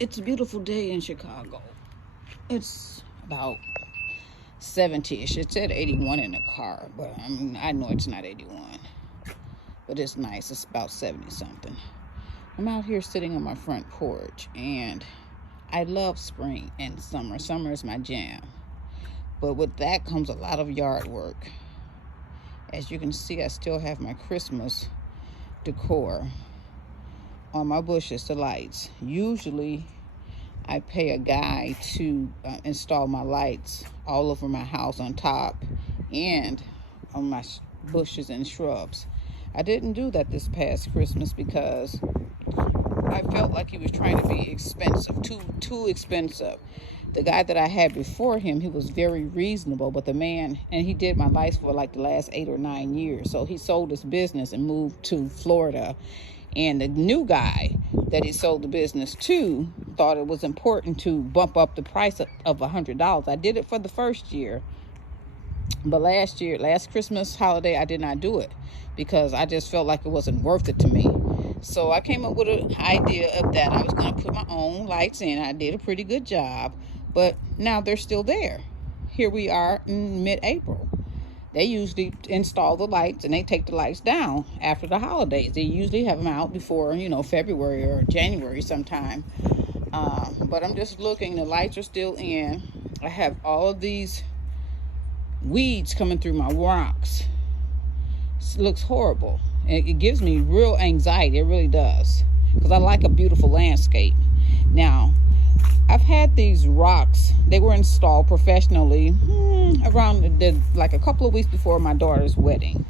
It's a beautiful day in Chicago. It's about 70-ish. It's at 81 in the car, but I know it's not 81. But it's nice. It's about 70 something. I'm out here sitting on my front porch, and I love spring and summer. Summer is my jam. But with that comes a lot of yard work. As you can see, I still have my Christmas decor on my bushes, the lights. Usually I pay a guy to install my lights all over my house, on top and on my bushes and shrubs. I didn't do that this past Christmas because I felt like he was trying to be expensive, too expensive. The guy that I had before him, he was very reasonable, but the man, and he did my lights for like the last 8 or 9 years. So he sold his business and moved to Florida. And the new guy that he sold the business to thought it was important to bump up the price of $100. I did it for the first year, but last Christmas holiday, I did not do it because I just felt like it wasn't worth it to me. So I came up with an idea of that I was going to put my own lights in. I did a pretty good job, but now they're still there. Here we are in mid-April. They usually install the lights and they take the lights down after the holidays. They usually have them out before, February or January sometime. But I'm just looking. The lights are still in. I have all of these weeds coming through my rocks. It looks horrible. It gives me real anxiety. It really does. Because I like a beautiful landscape. Now, I've had these rocks. They were installed professionally around like a couple of weeks before my daughter's wedding.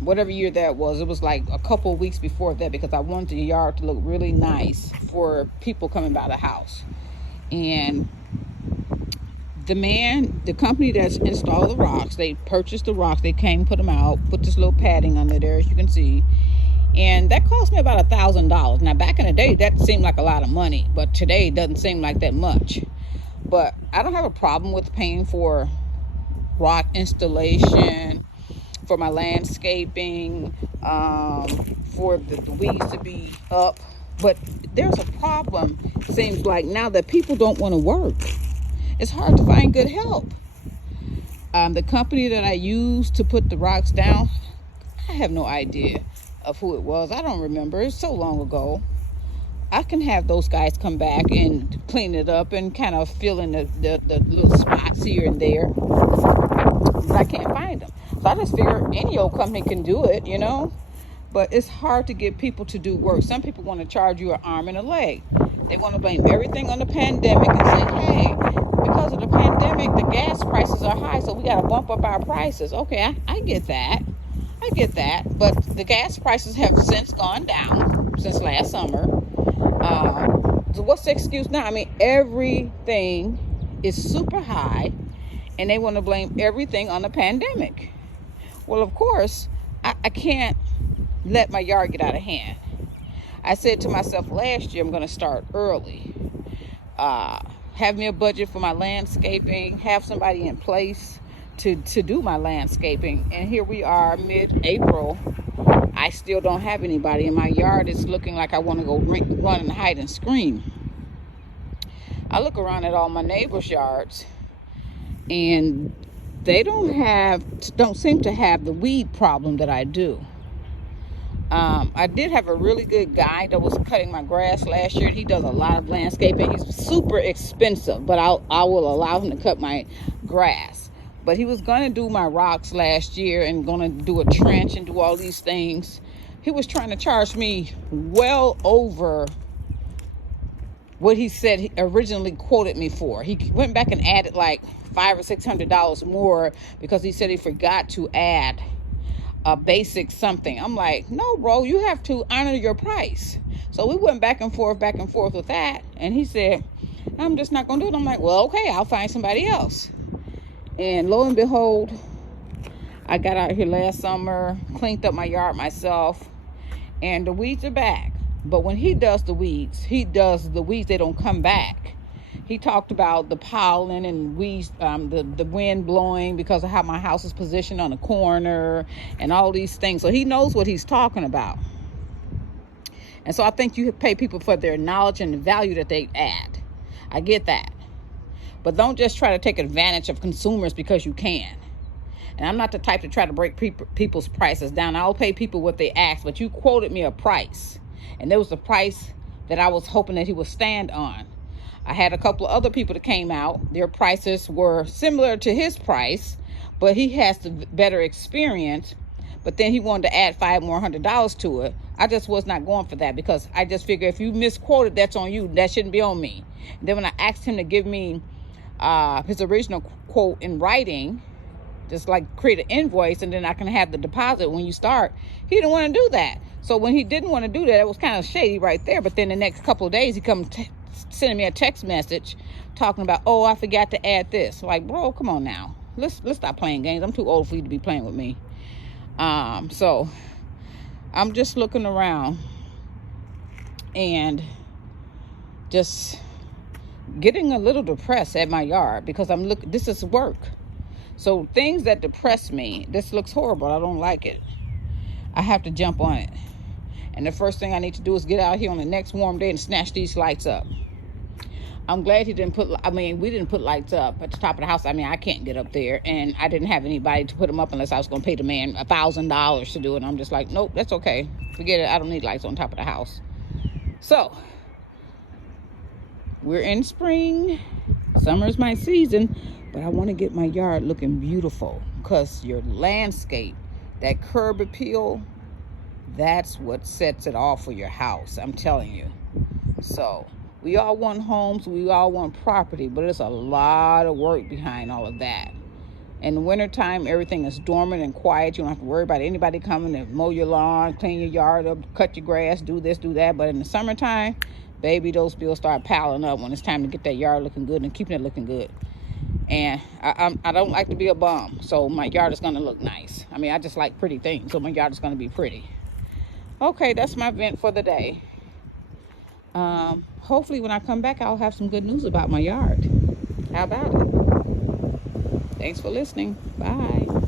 Whatever year that was, it was like a couple of weeks before that because I wanted the yard to look really nice for people coming by the house. And the company that's installed the rocks, they purchased the rocks. They came, put them out, put this little padding under there, as you can see. And that cost me about $1,000. Now, back in the day, that seemed like a lot of money, but today it doesn't seem like that much. But I don't have a problem with paying for rock installation, for my landscaping, for the weeds to be up. But there's a problem, seems like, now that people don't want to work. It's hard to find good help. The company that I used to put the rocks down, I have no idea of who it was. I don't remember. It's so long ago. I can have those guys come back and clean it up and kind of fill in the little spots here and there. But I can't find them. So I just figure any old company can do it, But it's hard to get people to do work. Some people want to charge you an arm and a leg. They want to blame everything on the pandemic and say, hey, because of the pandemic, the gas prices are high, so we got to bump up our prices. Okay, I get that. I get that. But the gas prices have since gone down since last summer. So what's the excuse now? I mean, everything is super high, and they want to blame everything on the pandemic. Well, of course, I can't let my yard get out of hand. I said to myself last year, I'm going to start early. Have me a budget for my landscaping, have somebody in place to do my landscaping. And here we are, mid-April. I still don't have anybody. In my yard, it's looking like I want to go run and hide and scream. I look around at all my neighbors' yards, and they don't seem to have the weed problem that I do. I did have a really good guy that was cutting my grass last year. He does a lot of landscaping. He's super expensive, but I will allow him to cut my grass. But he was going to do my rocks last year and going to do a trench and do all these things. He was trying to charge me well over what he said he originally quoted me for. He went back and added like $500 or $600 more because he said he forgot to add a basic something. I'm like, no, bro, you have to honor your price. So we went back and forth with that. And he said, I'm just not going to do it. I'm like, well, okay, I'll find somebody else. And lo and behold, I got out here last summer, cleaned up my yard myself, and the weeds are back. But when he does the weeds, they don't come back. He talked about the pollen and weeds, the wind blowing because of how my house is positioned on a corner and all these things. So he knows what he's talking about. And so I think you pay people for their knowledge and the value that they add. I get that. But don't just try to take advantage of consumers because you can. And I'm not the type to try to break people's prices down. I'll pay people what they ask, but you quoted me a price. And there was a price that I was hoping that he would stand on. I had a couple of other people that came out. Their prices were similar to his price, but he has the better experience. But then he wanted to add $500 to it. I just was not going for that, because I just figure if you misquoted, that's on you. That shouldn't be on me. And then when I asked him to give me his original quote in writing, just like create an invoice and then I can have the deposit when you start, he didn't want to do that. So when he didn't want to do that, it was kind of shady right there. But then the next couple of days, he come sending me a text message talking about, oh, I forgot to add this. Like, bro, come on now. Let's stop playing games. I'm too old for you to be playing with me. So I'm just looking around and just getting a little depressed at my yard, because this is work. So things that depress me, this looks horrible, I don't like it, I have to jump on it. And the first thing I need to do is get out here on the next warm day and snatch these lights up. I'm glad we didn't put lights up at the top of the house. I can't get up there, and I didn't have anybody to put them up unless I was going to pay the man $1,000 to do it. And I'm just like, nope, that's okay. Forget it. I don't need lights on top of the house. So we're in spring. Summer's my season, but I want to get my yard looking beautiful, because your landscape, that curb appeal, that's what sets it off for your house. I'm telling you. So we all want homes, we all want property, but it's a lot of work behind all of that. In the wintertime, everything is dormant and quiet. You don't have to worry about anybody coming to mow your lawn, clean your yard up, cut your grass, do this, do that. But in the summertime, baby, those bills start piling up when it's time to get that yard looking good and keeping it looking good. And I don't like to be a bum, so my yard is going to look nice. I just like pretty things, so my yard is going to be pretty. Okay, that's my vent for the day. Hopefully when I come back, I'll have some good news about my yard. How about it? Thanks for listening. Bye.